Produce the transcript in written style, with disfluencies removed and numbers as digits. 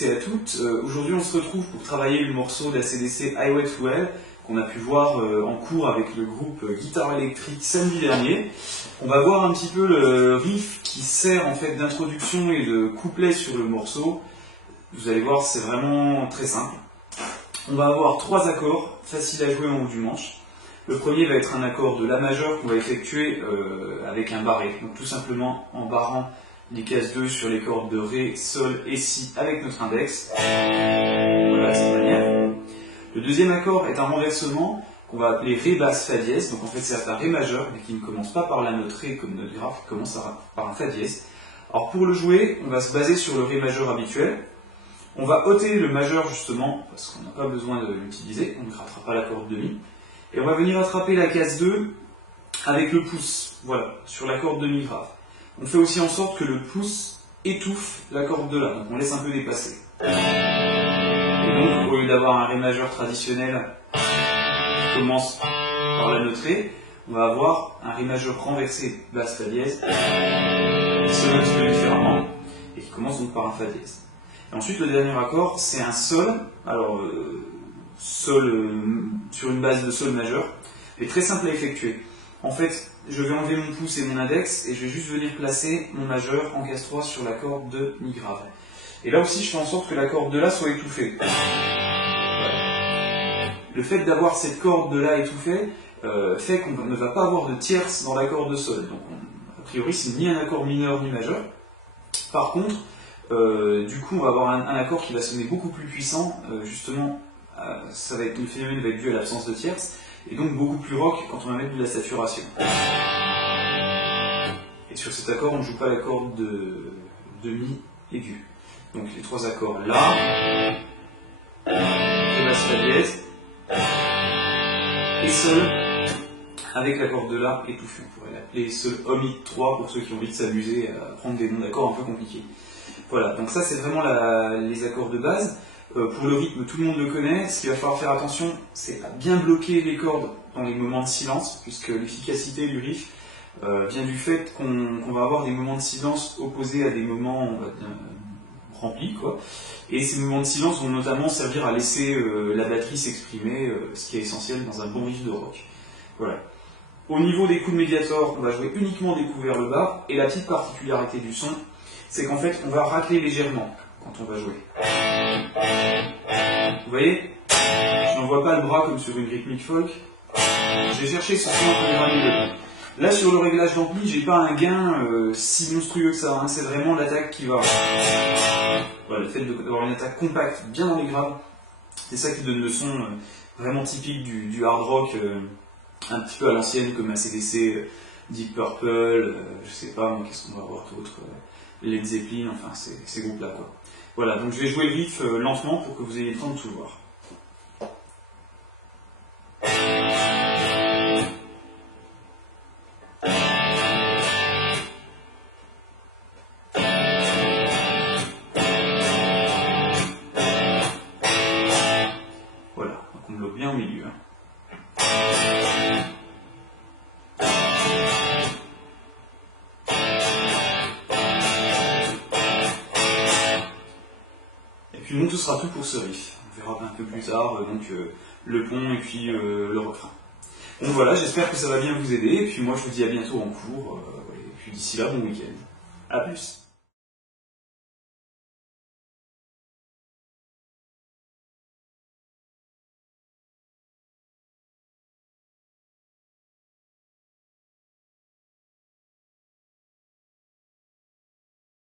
tous et à toutes. Aujourd'hui on se retrouve pour travailler le morceau d'ACDC Highway to Hell qu'on a pu voir en cours avec le groupe Guitare électrique samedi dernier. On va voir un petit peu le riff qui sert en fait d'introduction et de couplet sur le morceau. Vous allez voir, c'est vraiment très simple. On va avoir 3 accords faciles à jouer en haut du manche. Le premier va être un accord de La majeur qu'on va effectuer avec un barré, donc tout simplement en barrant les cases 2 sur les cordes de Ré, Sol et Si avec notre index. Voilà, de cette manière. Le deuxième accord est un renversement qu'on va appeler Ré basse Fa dièse, donc en fait c'est un Ré majeur, mais qui ne commence pas par la note Ré comme notre graphe, qui commence par un Fa dièse. Alors pour le jouer, on va se baser sur le Ré majeur habituel. On va ôter le majeur justement, parce qu'on n'a pas besoin de l'utiliser, on ne grattera pas la corde de Mi. Et on va venir attraper la case 2 avec le pouce, voilà, sur la corde de Mi grave. On fait aussi en sorte que le pouce étouffe la corde de La, donc on laisse un peu dépasser. Et donc, au lieu d'avoir un Ré majeur traditionnel qui commence par la note Ré, on va avoir un Ré majeur renversé, basse Fa dièse, qui sonne un petit peu différemment, et qui commence donc par un Fa dièse. Et ensuite, le dernier accord, c'est un Sol, alors Sol sur une base de Sol majeur, et très simple à effectuer. En fait, je vais enlever mon pouce et mon index, et je vais juste venir placer mon majeur en case 3 sur la corde de Mi grave. Et là aussi, je fais en sorte que la corde de La soit étouffée. Voilà. Le fait d'avoir cette corde de La étouffée fait qu'on ne va pas avoir de tierce dans l'accord de Sol. Donc, a priori, c'est ni un accord mineur ni majeur. Par contre, du coup, on va avoir un accord qui va sonner beaucoup plus puissant. Justement, le phénomène va être dû à l'absence de tierce, et donc beaucoup plus rock quand on va mettre de la saturation. Et sur cet accord, on ne joue pas la corde de Mi aigu. Donc les 3 accords La, Ré basse Fa dièse et Sol avec la corde de La étouffée. On pourrait l'appeler Sol Omi 3 pour ceux qui ont envie de s'amuser à prendre des noms d'accords un peu compliqués. Voilà, donc ça c'est vraiment les accords de base. Pour le rythme, tout le monde le connaît. Ce qu'il va falloir faire attention, c'est à bien bloquer les cordes dans les moments de silence, puisque l'efficacité du riff vient du fait qu'on va avoir des moments de silence opposés à des moments remplis, quoi. Et ces moments de silence vont notamment servir à laisser la batterie s'exprimer, ce qui est essentiel dans un bon riff de rock. Voilà. Au niveau des coups de médiator, on va jouer uniquement des coups vers le bas, et la petite particularité du son, c'est qu'en fait, on va racler légèrement quand on va jouer. Vous voyez, je n'envoie pas le bras comme sur une rythmique folk. J'ai cherché ce son un peu granuleux. Là, sur le réglage d'ampli, j'ai pas un gain si monstrueux que ça. Hein. C'est vraiment l'attaque qui va. Voilà, le fait d'avoir une attaque compacte, bien dans les graves, c'est ça qui donne le son vraiment typique du hard rock, un petit peu à l'ancienne, comme ACDC, Deep Purple, je sais pas, mais qu'est-ce qu'on va avoir d'autre, Led Zeppelin, enfin ces groupes-là, quoi. Voilà, donc je vais jouer le riff lentement pour que vous ayez le temps de tout voir. Voilà, donc on bloque bien au milieu. Hein. Et puis donc ce sera tout pour ce riff. On verra un peu plus tard le pont et puis le refrain. Donc voilà, j'espère que ça va bien vous aider, et puis moi je vous dis à bientôt en cours, et puis d'ici là, bon week-end. A plus.